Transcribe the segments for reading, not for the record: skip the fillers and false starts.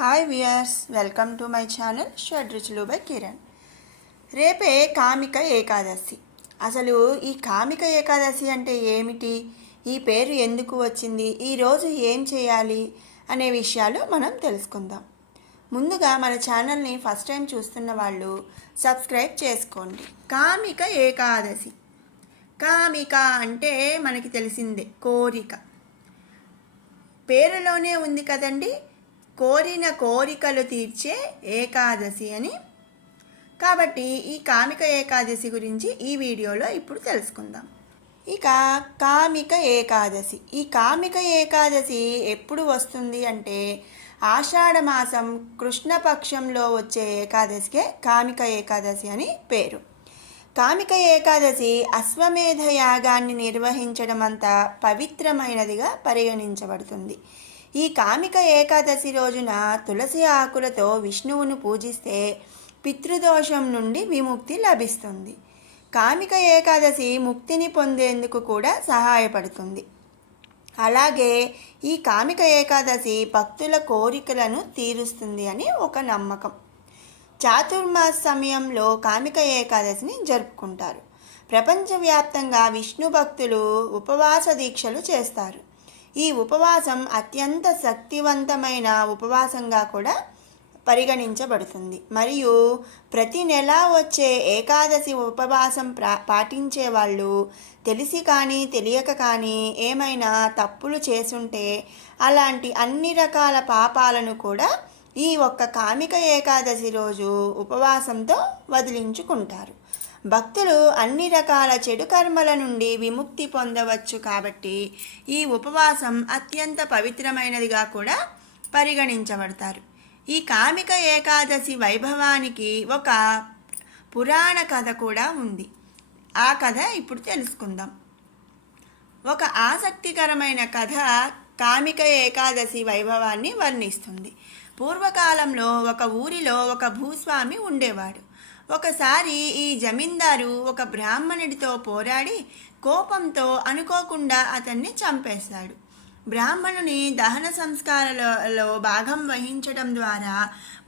Hi viewers, welcome to my channel Shadruchulu by Kiran. రేపే కామిక ఏకాదశి. అసలు ఈ కామిక ఏకాదశి అంటే ఏమిటి, ఈ పేరు ఎందుకు వచ్చింది, ఈరోజు ఏం చేయాలి అనే విషయాలు మనం తెలుసుకుందాం. ముందుగా మన ఛానల్ని ఫస్ట్ టైం చూస్తున్న వాళ్ళు సబ్స్క్రైబ్ చేసుకోండి. కామిక ఏకాదశి. కామిక అంటే మనకి తెలిసిందే, కోరిక. పేరులోనే ఉంది కదండి, కోరిన కోరికలు తీర్చే ఏకాదశి అని. కాబట్టి ఈ కామిక ఏకాదశి గురించి ఈ వీడియోలో ఇప్పుడు తెలుసుకుందాం. ఇక కామిక ఏకాదశి. ఈ కామిక ఏకాదశి ఎప్పుడు వస్తుంది అంటే ఆషాఢ మాసం కృష్ణపక్షంలో వచ్చే ఏకాదశికే కామిక ఏకాదశి అని పేరు. కామిక ఏకాదశి అశ్వమేధ యాగాన్ని నిర్వహించడం అంత పవిత్రమైనదిగా పరిగణించబడుతుంది. ఈ కామిక ఏకాదశి రోజున తులసి ఆకులతో విష్ణువును పూజిస్తే పితృదోషం నుండి విముక్తి లభిస్తుంది. కామిక ఏకాదశి ముక్తిని పొందేందుకు కూడా సహాయపడుతుంది. అలాగే ఈ కామిక ఏకాదశి భక్తుల కోరికలను తీరుస్తుంది అని ఒక నమ్మకం. చాతుర్మాస సమయంలో కామిక ఏకాదశిని జరుపుకుంటారు. ప్రపంచవ్యాప్తంగా విష్ణు భక్తులు ఉపవాస దీక్షలు చేస్తారు. ఈ ఉపవాసం అత్యంత శక్తివంతమైన ఉపవాసంగా కూడా పరిగణించబడుతుంది. మరియు ప్రతి నెల వచ్చే ఏకాదశి ఉపవాసం పాటించే వాళ్ళు తెలిసి కానీ తెలియక కానీ ఏమైనా తప్పులు చేసుంటే అలాంటి అన్ని రకాల పాపాలను కూడా ఈ ఒక్క కామిక ఏకాదశి రోజు ఉపవాసంతో వదిలించుకుంటారు. భక్తులు అన్ని రకాల చెడు కర్మల నుండి విముక్తి పొందవచ్చు. కాబట్టి ఈ ఉపవాసం అత్యంత పవిత్రమైనదిగా కూడా పరిగణించబడతారు. ఈ కామిక ఏకాదశి వైభవానికి ఒక పురాణ కథ కూడా ఉంది. ఆ కథ ఇప్పుడు తెలుసుకుందాం. ఒక ఆసక్తికరమైన కథ కామిక ఏకాదశి వైభవాన్ని వర్ణిస్తుంది. పూర్వకాలంలో ఒక ఊరిలో ఒక భూస్వామి ఉండేవాడు. ఒకసారి ఈ జమీందారు ఒక బ్రాహ్మణుడితో పోరాడి కోపంతో అనుకోకుండా అతన్ని చంపేశాడు. బ్రాహ్మణుని దహన సంస్కారాలలో భాగం వహించడం ద్వారా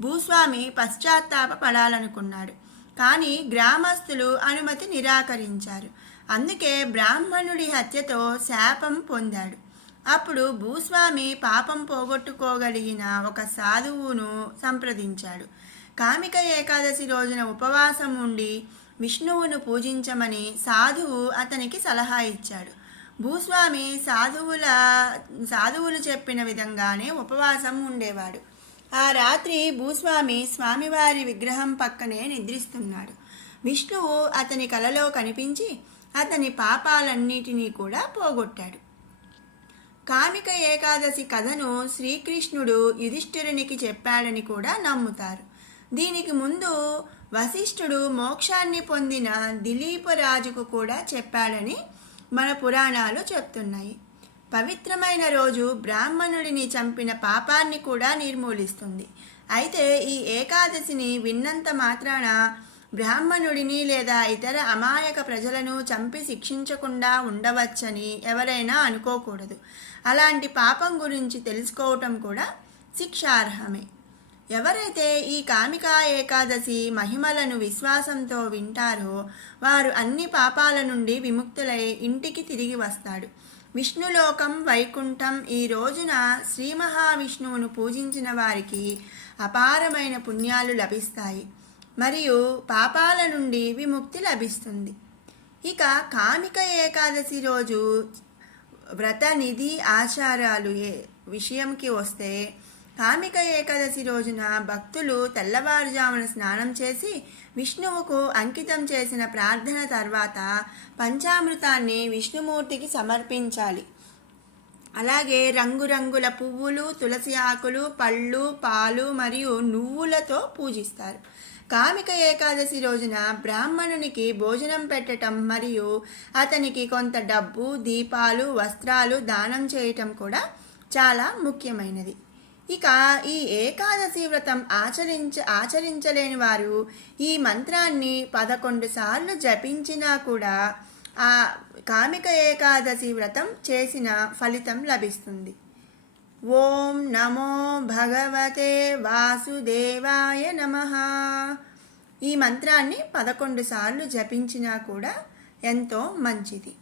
భూస్వామి పశ్చాత్తాపపడాలనుకున్నాడు. కానీ గ్రామస్తులు అనుమతి నిరాకరించారు. అందుకే బ్రాహ్మణుడి హత్యతో శాపం పొందాడు. అప్పుడు భూస్వామి పాపం పోగొట్టుకోగలిగిన ఒక సాధువును సంప్రదించాడు. కామిక ఏకాదశి రోజున ఉపవాసం ఉండి విష్ణువును పూజించమని సాధువు అతనికి సలహా ఇచ్చాడు. భూస్వామి సాధువులు చెప్పిన విధంగానే ఉపవాసం ఉండేవాడు. ఆ రాత్రి భూస్వామి స్వామివారి విగ్రహం పక్కనే నిద్రిస్తున్నాడు. విష్ణువు అతని కలలో కనిపించి అతని పాపాలన్నిటినీ కూడా పోగొట్టాడు. కామిక ఏకాదశి కథను శ్రీకృష్ణుడు యుధిష్ఠిరునికి చెప్పాడని కూడా నమ్ముతారు. దీనికి ముందు వశిష్ఠుడు మోక్షాన్ని పొందిన దిలీపరాజుకు కూడా చెప్పాడని మన పురాణాలు చెప్తున్నాయి. పవిత్రమైన రోజు బ్రాహ్మణుడిని చంపిన పాపాన్ని కూడా నిర్మూలిస్తుంది. అయితే ఈ ఏకాదశిని విన్నంత మాత్రాన బ్రాహ్మణుడిని లేదా ఇతర అమాయక ప్రజలను చంపి శిక్షించకుండా ఉండవచ్చని ఎవరైనా అనుకోకూడదు. అలాంటి పాపం గురించి తెలుసుకోవటం కూడా శిక్షార్హమే. ఎవరైతే ఈ కామిక ఏకాదశి మహిమలను విశ్వాసంతో వింటారో వారు అన్ని పాపాల నుండి విముక్తులై ఇంటికి తిరిగి వస్తాడు. విష్ణులోకం వైకుంఠం. ఈ రోజున శ్రీ మహావిష్ణువును పూజించిన వారికి అపారమైన పుణ్యాలు లభిస్తాయి మరియు పాపాల నుండి విముక్తి లభిస్తుంది. ఇక కామిక ఏకాదశి రోజు వ్రత నిధి ఆచారాలు విషయంకి వస్తే, కామిక ఏకాదశి రోజున భక్తులు తెల్లవారుజామున స్నానం చేసి విష్ణువుకు అంకితం చేసిన ప్రార్థన తర్వాత పంచామృతాన్ని విష్ణుమూర్తికి సమర్పించాలి. అలాగే రంగురంగుల పువ్వులు, తులసి ఆకులు, పళ్ళు, పాలు మరియు నువ్వులతో పూజిస్తారు. కామిక ఏకాదశి రోజున బ్రాహ్మణునికి భోజనం పెట్టడం మరియు అతనికి కొంత డబ్బు, దీపాలు, వస్త్రాలు దానం చేయటం కూడా చాలా ముఖ్యమైనది. ఇక ఈ ఏకాదశి వ్రతం ఆచరించలేని వారు ఈ మంత్రాన్ని 11 సార్లు జపించినా కూడా ఆ కామిక ఏకాదశి వ్రతం చేసిన ఫలితం లభిస్తుంది. ఓం నమో భగవతే వాసుదేవాయ నమః. ఈ మంత్రాన్ని 11 సార్లు జపించినా కూడా ఎంతో మంచిది.